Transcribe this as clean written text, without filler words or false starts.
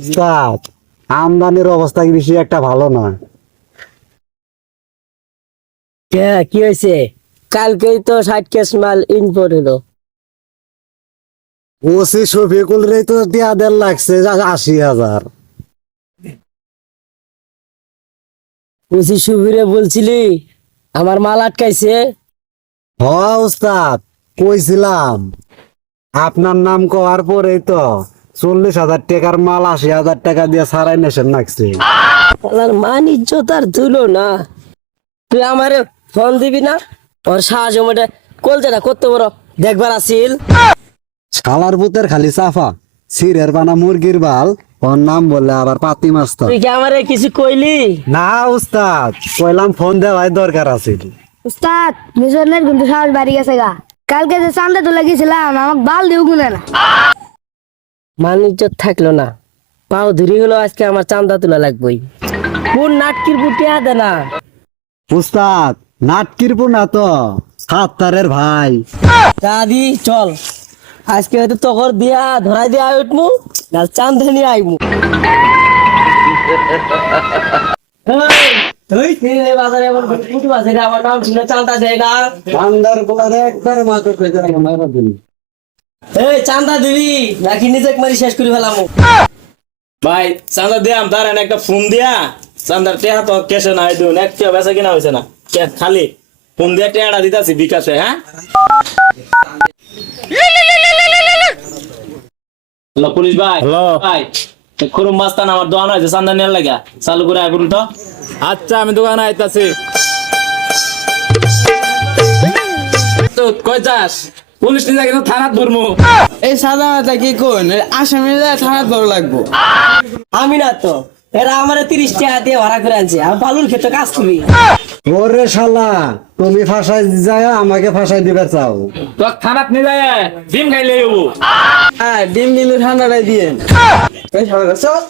উস্তাদ, আমদানির অবস্থা বেশি একটা ভালো না। কি হয়েছে? কালকেই তো 60 কেস মাল ইম্পোর্ট হলো। ওসি শফিকুল রে তো দেয়া দেড় লাগছে 80,000। বুঝি সুবিরে বলছিলি আমার মাল আটকাইছে। হ উস্তাদ, কইছিলাম আপনার নাম কওয়ার পরেই তো 40,000 টাকার মাল 80,000 টাকা দিয়ে সারাই নেছেন নাকছে। আমার মান ইজ্জত আর ধুলো না। তুই আমারে ফোন দিবি না? ওর সাহায্য মোটে কলজাটা করতে বড় দেখবার আসিল। শালার পুতের খালি চাফা, সিরের বানা মুরগির বাল, ওর নাম বললে আবার পাতি মাস্টার। তুই কি আমারে কিছু কইলি? না উস্তাদ, কইলাম ফোন দেওয়াই দরকার আছে। উস্তাদ মিশনের কিন্তু সাহস বাড়ি গেছে গা। কালকে যে চান্দা তোলা গেছিলাম আমাকে বাল দিও গুনে না। মান ইজ্জত থাকলো না, পাও ধরি হলো আজকে আমার চান্দা তোলা লাগবেই। কোন নাটকির বুটি দে না। উস্তাদ নাটকির না তো সাত্তারের ভাই। দাদি চল, আজকে হয়তো তকর দিয়া ধরাই দিয়া উঠমু না চান্দা নিয়ে আইমু। বাজারে আমার বুটি বাজারে আমার নাম শুনে চান্দা দেয় না। বান্দার বলারে একবার মাত্র কইতে মারা দিন। এই চান্দা দিবি নাকি নিজেকে মারি শেষ করে ফেলামু? ভাই চান্দা দিয়াম দাঁড়ান একটা ফোন দিয়া চান্দার টেহা তো কেসে না দিন একটা বেচা কিনা হয়েছে না খালি ফোন দিয়া টেহাটা দিতাছি বিকাশে। হ্যাঁ হ্যালো পুলিশ ভাই। হ্যালো ভাই, খুরুম মাস্তান আমার দোকান হয়েছে চান্দা নেওয়ার লাগা, চালু করে আইবুন তো। আচ্ছা আমি দোকানে আইতাছি। কই যাস? পুলিশ নিয়ে যাই থানাত ধরমু। এই সাদা মাথা কি কোন আসামিরা থানা ধরে লাগবো। আমি না তো, এরা আমার 30 টাকা দিয়ে ভাড়া করে আনছে, আমি বালুর ক্ষেত্রে কাজ করি। ওরে শালা, তুমি ফাঁসাই যায় আমাকে ফাঁসাই দিবে চাও। তো থানাত নিয়ে যায় ডিম খাইলে হ্যাঁ ডিম কিন্তু ঠান্ডাটাই দিয়ে। চল